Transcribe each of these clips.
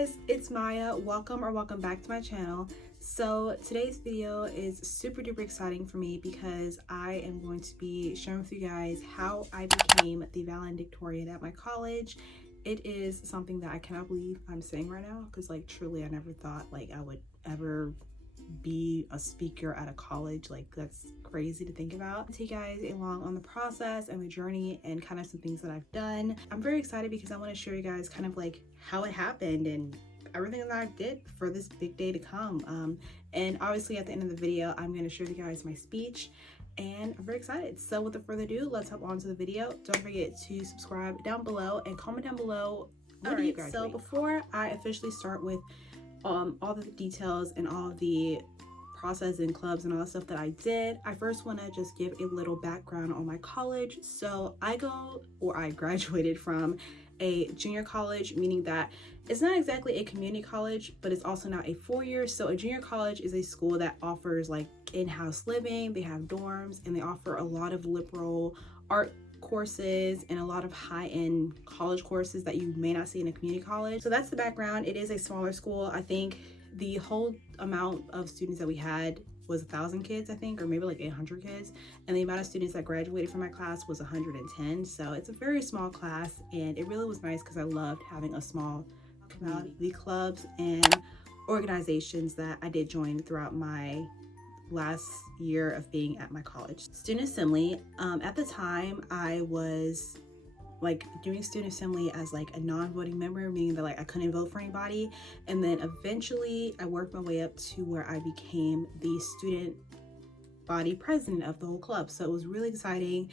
guys, it's Maya. Welcome back to my channel. So today's video is super duper exciting for me because I am going to be sharing with you guys how I became the valedictorian at my college. It is something that I cannot believe I'm saying right now because like truly I never thought like I would ever be a speaker at a college. Like that's crazy to think about. I'll take you guys along on the process and the journey and kind of some things that I've done. I'm very excited because I want to show you guys kind of like how it happened and everything that I did for this big day to come. And obviously at the end of the video I'm going to show you guys my speech and I'm very excited. So without further ado, let's hop on to the video. Don't forget to subscribe down below and comment down below what do you guys think. So before I officially start with all the details and all of the process and clubs and all the stuff that I did, I first want to just give a little background on my college. So I graduated from a junior college, meaning that it's not exactly a community college, but it's also not a 4-year. So a junior college is a school that offers like in-house living, they have dorms, and they offer a lot of liberal art courses and a lot of high-end college courses that you may not see in a community college. So that's the background. It is a smaller school. I think the whole amount of students that we had was 1,000 kids, I think, or maybe like 800 kids, and the amount of students that graduated from my class was 110. So it's a very small class, and it really was nice because I loved having a small community. The clubs and organizations that I did join throughout my last year of being at my college. Student assembly, at the time I was like doing student assembly as like a non-voting member, meaning that like I couldn't vote for anybody, and then eventually I worked my way up to where I became the student body president of the whole club. So it was really exciting.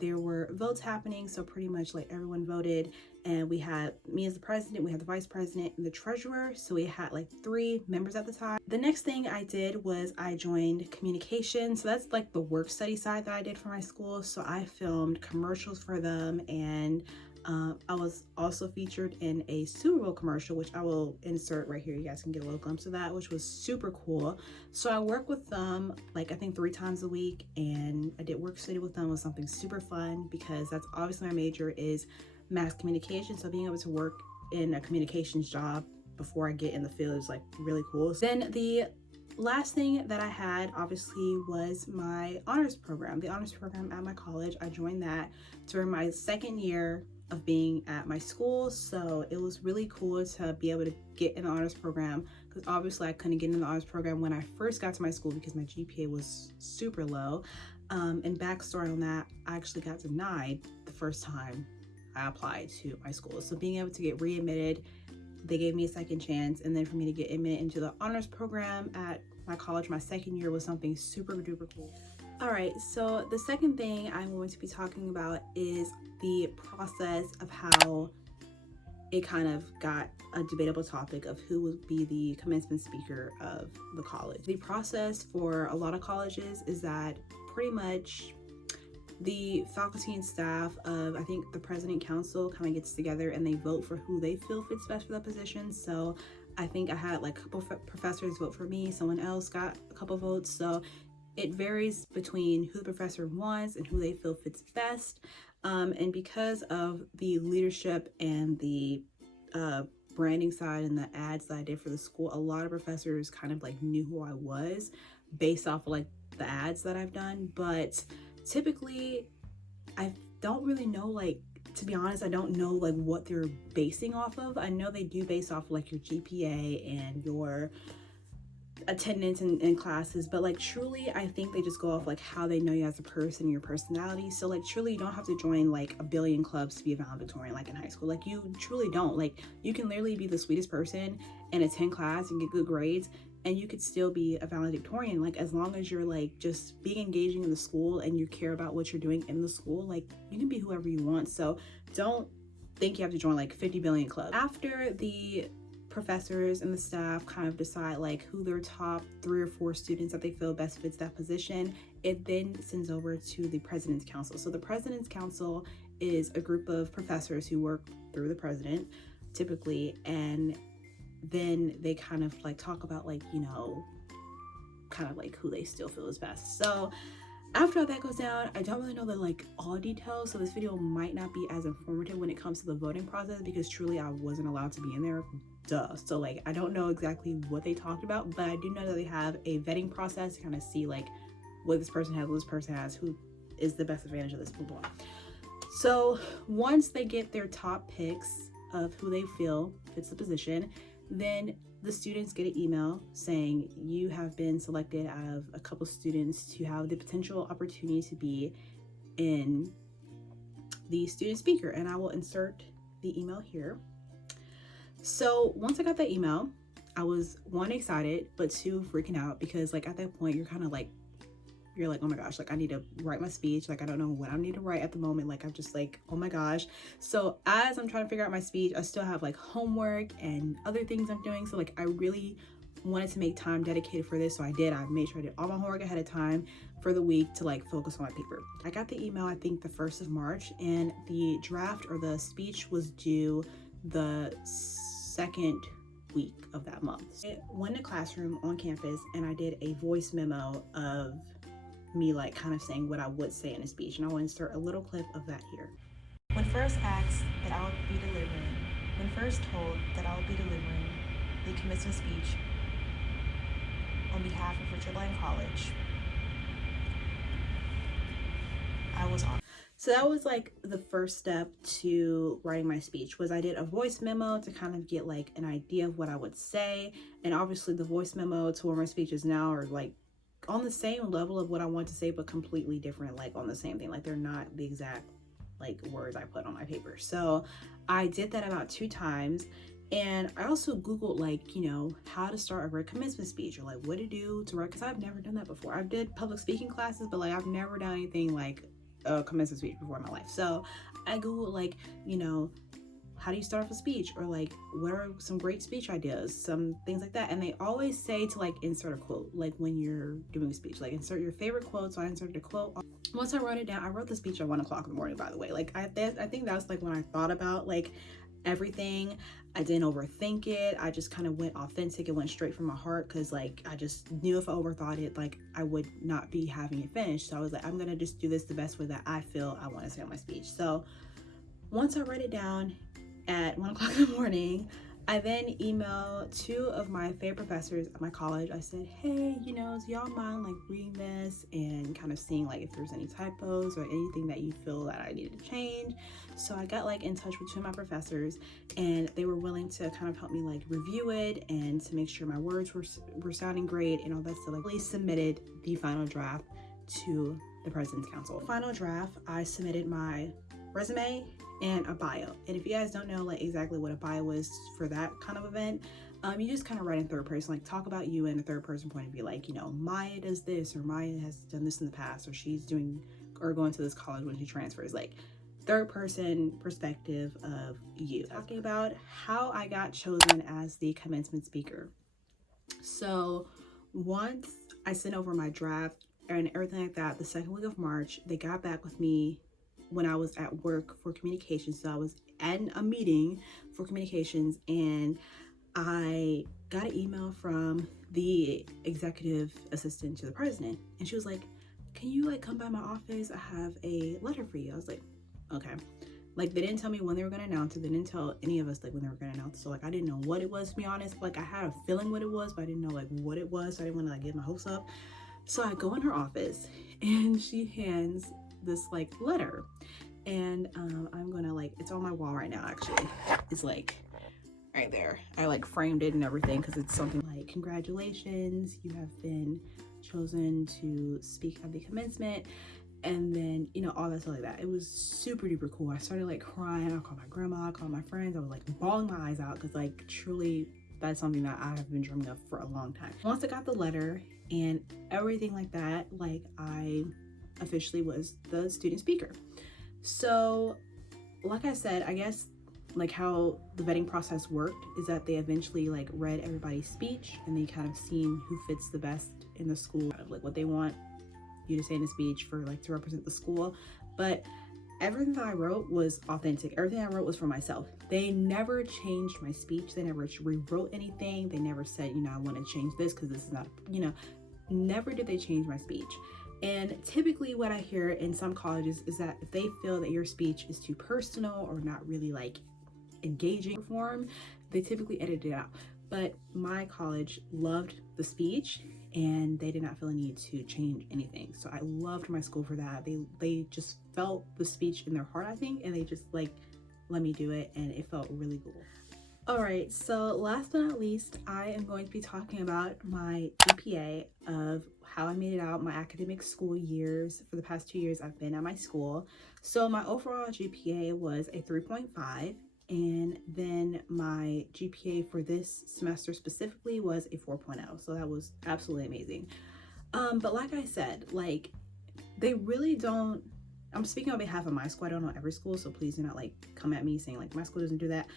There were votes happening, so pretty much like everyone voted, and we had me as the president, we had the vice president and the treasurer, so we had like 3 members at the time. The next thing I did was I joined communication. So that's like the work study side that I did for my school. So I filmed commercials for them, and I was also featured in a Super Bowl commercial, which I will insert right here. You guys can get a little glimpse of that, which was super cool. So I worked with them like I think 3 times a week, and I did work study with them. It was something super fun because that's obviously my major is mass communication. So being able to work in a communications job before I get in the field is like really cool. Then the last thing that I had obviously was my honors program. The honors program at my college, I joined that during my 2nd year of being at my school. So it was really cool to be able to get in the honors program because obviously I couldn't get in the honors program when I first got to my school because my GPA was super low. And backstory on that, I actually got denied the first time I applied to my school. So being able to get readmitted, they gave me a second chance, and then for me to get admitted into the honors program at my college my 2nd year was something super duper cool. All right, so the second thing I'm going to be talking about is the process of how it kind of got a debatable topic of who would be the commencement speaker of the college. The process for a lot of colleges is that pretty much the faculty and staff of, I think, the president council kind of gets together and they vote for who they feel fits best for the position. So I think I had like a couple professors vote for me, someone else got a couple votes. So it varies between who the professor wants and who they feel fits best. And because of the leadership and the branding side and the ads that I did for the school, a lot of professors kind of like knew who I was based off of like the ads that I've done. But typically I don't really know, like, to be honest, I don't know like what they're basing off of. I know they do base off like your GPA and your attendance in classes, but like truly I think they just go off like how they know you as a person, your personality. So like truly you don't have to join like a billion clubs to be a valedictorian like in high school. Like you truly don't. Like you can literally be the sweetest person and attend class and get good grades, and you could still be a valedictorian. Like as long as you're like just being engaging in the school and you care about what you're doing in the school, like you can be whoever you want. So don't think you have to join like 50 billion clubs. After the professors and the staff kind of decide like who their top 3 or 4 students that they feel best fits that position, it then sends over to the president's council. So the president's council is a group of professors who work through the president typically, and then they kind of like talk about like, you know, kind of like who they still feel is best. So after all that goes down, I don't really know the like all details, so this video might not be as informative when it comes to the voting process because truly I wasn't allowed to be in there. Duh. So like I don't know exactly what they talked about, but I do know that they have a vetting process to kind of see like what this person has, what this person has, who is the best advantage of this people. So once they get their top picks of who they feel fits the position, then the students get an email saying you have been selected out of a couple students to have the potential opportunity to be in the student speaker, and I will insert the email here. So once I got that email, I was one, excited, but two, freaking out because like at that point you're kind of like, you're like, oh my gosh, like I need to write my speech. Like I don't know what I need to write at the moment. Like I'm just like, oh my gosh. So as I'm trying to figure out my speech, I still have like homework and other things I'm doing. So like I really wanted to make time dedicated for this. So I did. I made sure I did all my homework ahead of time for the week to like focus on my paper. I got the email, I think the 1st of March, and the draft or the speech was due the 2nd week of that month. I went to classroom on campus and I did a voice memo of me like kind of saying what I would say in a speech, and I want to insert a little clip of that here. When first asked that I would be delivering, when first told that I would be delivering the commencement speech on behalf of Richard Lane College, I was on. So that was like the first step to writing my speech, was I did a voice memo to kind of get like an idea of what I would say. And obviously the voice memo to where my speeches now are like on the same level of what I want to say, but completely different, like on the same thing. Like they're not the exact like words I put on my paper. So I did that about 2 times. And I also Googled like, you know, how to start a great commencement speech, or like what to do to write, because I've never done that before. I've did public speaking classes, but like I've never done anything like a commencement speech before in my life. So I Googled like, you know, how do you start off a speech, or like what are some great speech ideas, some things like that. And they always say to like insert a quote, like when you're doing a speech, like insert your favorite quote. So I inserted a quote. Once I wrote it down, I wrote the speech at 1 o'clock in the morning, by the way. Like I think that's like when I thought about like everything. I didn't overthink it. I just kind of went authentic. It went straight from my heart, because like I just knew if I overthought it, like I would not be having it finished. So I was like, I'm gonna just do this the best way that I feel I want to say on my speech. So once I write it down at 1 o'clock in the morning, I then emailed 2 of my favorite professors at my college. I said, hey, you know, do y'all mind like reading this and kind of seeing like if there's any typos or anything that you feel that I needed to change? So I got like in touch with 2 of my professors, and they were willing to kind of help me like review it and to make sure my words were sounding great and all that stuff. I really submitted the final draft to the President's Council. Final draft, I submitted my resume and a bio. And if you guys don't know like exactly what a bio is for that kind of event, you just kind of write in third person, like talk about you in a third person point of view, like, you know, Maya does this, or Maya has done this in the past, or she's doing or going to this college when she transfers, like third person perspective of you. Talking about how I got chosen as the commencement speaker. So once I sent over my draft and everything like that, the 2nd week of March, they got back with me when I was at work for communications. So I was at a meeting for communications, and I got an email from the executive assistant to the president, and she was like, can you like come by my office? I have a letter for you. I was like, okay. Like they didn't tell me when they were going to announce it. They didn't tell any of us like when they were going to announce it. So like I didn't know what it was, to be honest. Like I had a feeling what it was, but I didn't know like what it was. So I didn't want to like get my hopes up. So I go in her office and she hands this like letter, and I'm gonna like, it's on my wall right now actually. It's like right there. I like framed it and everything, because it's something like, congratulations, you have been chosen to speak at the commencement, and then, you know, all that stuff like that. It was super duper cool. I started like crying. I called my grandma, I called my friends. I was like bawling my eyes out, because like truly that's something that I have been dreaming of for a long time. Once I got the letter and everything like that, like I officially was the student speaker. So like I said, I guess like how the vetting process worked is that they eventually like read everybody's speech, and they kind of seen who fits the best in the school, like what they want you to say in the speech for like to represent the school. But everything that I wrote was authentic. Everything I wrote was for myself. They never changed my speech. They never rewrote anything. They never said, you know, I want to change this because this is not, you know, never did they change my speech. And typically what I hear in some colleges is that if they feel that your speech is too personal or not really like engaging form, they typically edit it out. But my college loved the speech and they did not feel a need to change anything. So I loved my school for that. They just felt the speech in their heart, I think, and they just like let me do it, and it felt really cool. Alright, so last but not least, I am going to be talking about my GPA of how I made it out my academic school years for the past 2 years I've been at my school. So my overall GPA was a 3.5, and then my GPA for this semester specifically was a 4.0. So that was absolutely amazing. But like I said, like they really don't, I'm speaking on behalf of my school. I don't know every school, so please do not like come at me saying like my school doesn't do that.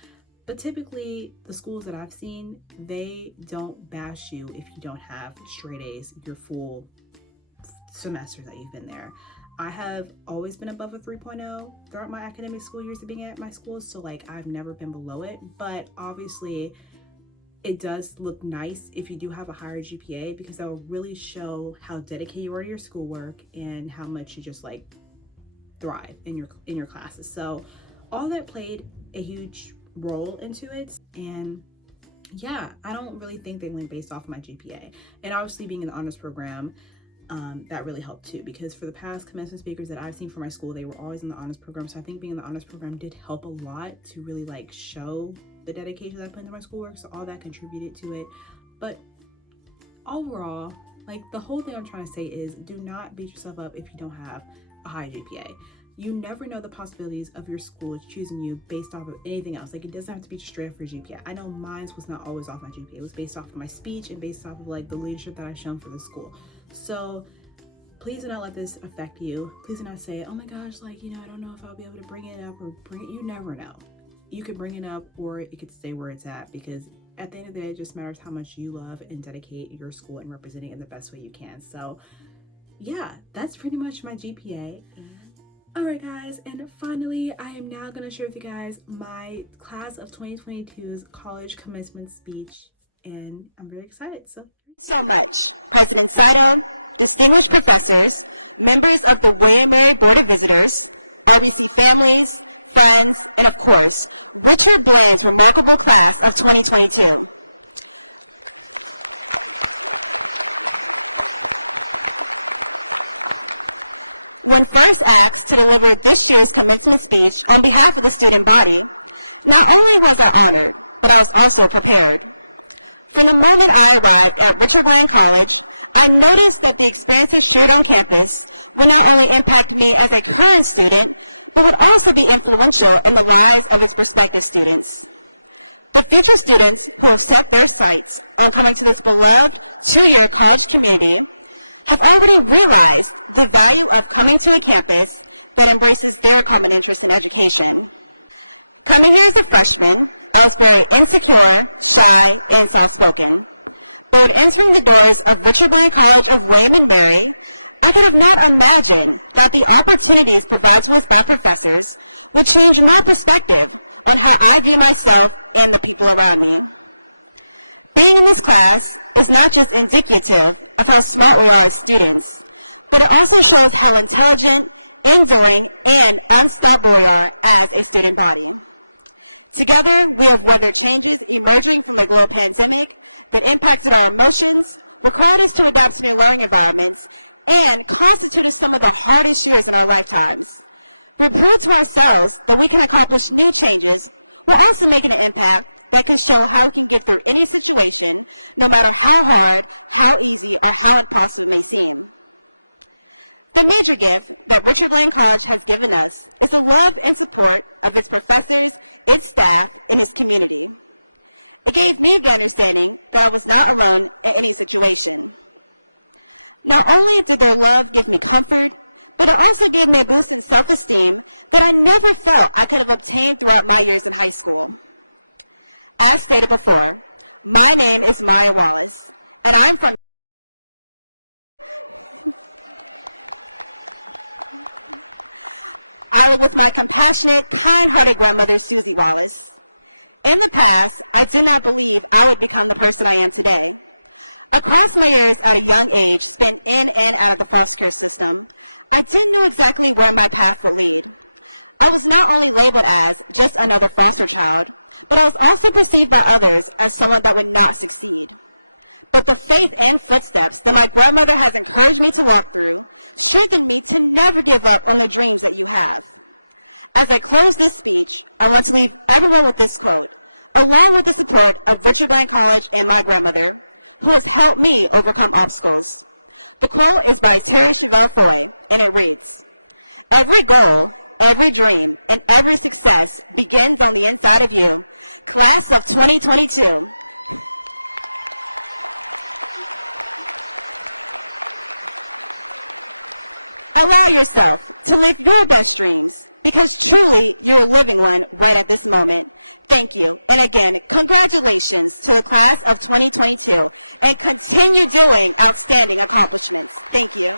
But typically the schools that I've seen, they don't bash you if you don't have straight A's your full semester that you've been there. I have always been above a 3.0 throughout my academic school years of being at my school, so like I've never been below it. But obviously it does look nice if you do have a higher GPA, because that will really show how dedicated you are to your schoolwork and how much you just like thrive in your classes. So all that played a huge role into it, and yeah, I don't really think they went based off my GPA. And obviously being in the honors program, that really helped too, because for the past commencement speakers that I've seen for my school, they were always in the honors program. So I think being in the honors program did help a lot to really like show the dedication that I put into my schoolwork. So all that contributed to it. But overall, like the whole thing I'm trying to say is, do not beat yourself up if you don't have a high GPA. You never know the possibilities of your school choosing you based off of anything else. Like it doesn't have to be just straight off your GPA. I know mine was not always off my GPA. It was based off of my speech and based off of like the leadership that I've shown for the school. So please do not let this affect you. Please do not say, oh my gosh, like, you know, I don't know if I'll be able to bring it up or bring it. You never know. You could bring it up or it could stay where it's at, because at the end of the day, it just matters how much you love and dedicate your school and represent it in the best way you can. So yeah, that's pretty much my GPA. Alright guys, and finally I am now going to share with you guys my class of 2022's college commencement speech, and I'm very excited. So much, President Saito, distinguished professors, members of the William Mary Board of Visitors, RBC families, friends, and of course, Richard Bland's remarkable class of 2022. When first asked to deliver this year's commencement speech on behalf of the student body, not only was I honored, but I was also prepared. From the moment I arrived at Richard Bland College, I noticed that the experiences shared on campus would not only impact me as a current student, but would also be influential in the lives of its prospective students. The future students who have set their sights on coming to this beloved two-year college community have already realized the value of coming to a campus that embraces their common interest in education. Coming here as a freshman, I was very insecure, shy, and soft-spoken. But when entering the doors of Richard Bland College of William and Mary, I could have not imagined that the opportunities provided to us by professors would change my perspective on how I view myself and the people around me. Being in this class is not just indicative of how smart we are as students, but it also shows how intelligent, enduring, and unstoppable we are as a student body. Together, we have weathered changes emerging from the global pandemic that impacted our emotions, required us to adapt to new learning environments, and constituted some of the hardest years in our lifetimes. We proved to ourselves that we can accomplish new changes while also making an impact that can show how we can get through any situation, no matter how hard, how easy, or how impossible it may seem. The major gift that Richard Bland College has given us is the love and support of its professors, its staff, and its community. It gave me the understanding that I was not alone in any situation. Not only did their love give me comfort, but it also gave me a boost in self-esteem that I never felt I could have obtained throughout my years in high school. As stated before, my name is Maya Wallace, and I'm from I live with my compassionate, kind-hearted grandmother, Susie Wallace. In the past, I did not believe I would become the person I am today. Across my years at a young age spent in and out of the foster care system, I didn't know exactly where my path would lead. I was not only labeled as just another foster child, but I was also perceived by others as someone that would not succeed. But the faith and footsteps that my grandmother has encouraged me to walk through strengthened me to never give up on the dreams that you have. As I close this speech, I want to leave everyone with this quote, along with the support of Richard Bland College and my grandmother, who has helped me overcome obstacles. The quote is by Terry Chevelle Foy, and it reads, "Every goal, every dream, and every success begins on the inside of you. Class of 2022. Allow yourself to live your best dreams, because truly you're living one right at this moment. Thank you. And again, congratulations to the class of 2022, and continue doing outstanding accomplishments. Thank you."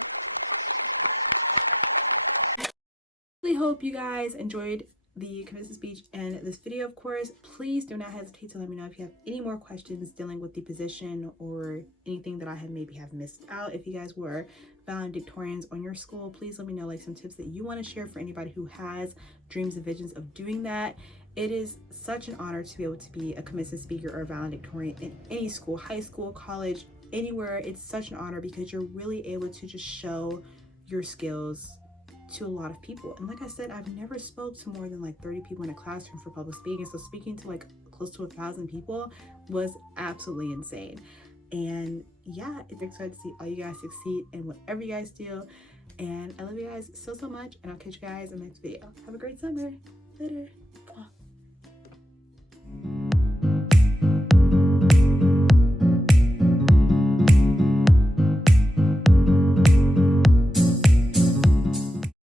Really hope you guys enjoyed the commencement speech and this video. Of course, please do not hesitate to let me know if you have any more questions dealing with the position or anything that I maybe have missed out. If you guys were valedictorians on your school, please let me know like some tips that you want to share for anybody who has dreams and visions of doing that. It is such an honor to be able to be a commencement speaker or valedictorian in any school, high school, college, anywhere. It's such an honor because you're really able to just show your skills to a lot of people. And like I said, I've never spoke to more than like 30 people in a classroom for public speaking, so speaking to like close to 1,000 people was absolutely insane. And yeah, it's excited to see all you guys succeed in whatever you guys do, and I love you guys so much, and I'll catch you guys in the next video. Have a great summer. Later.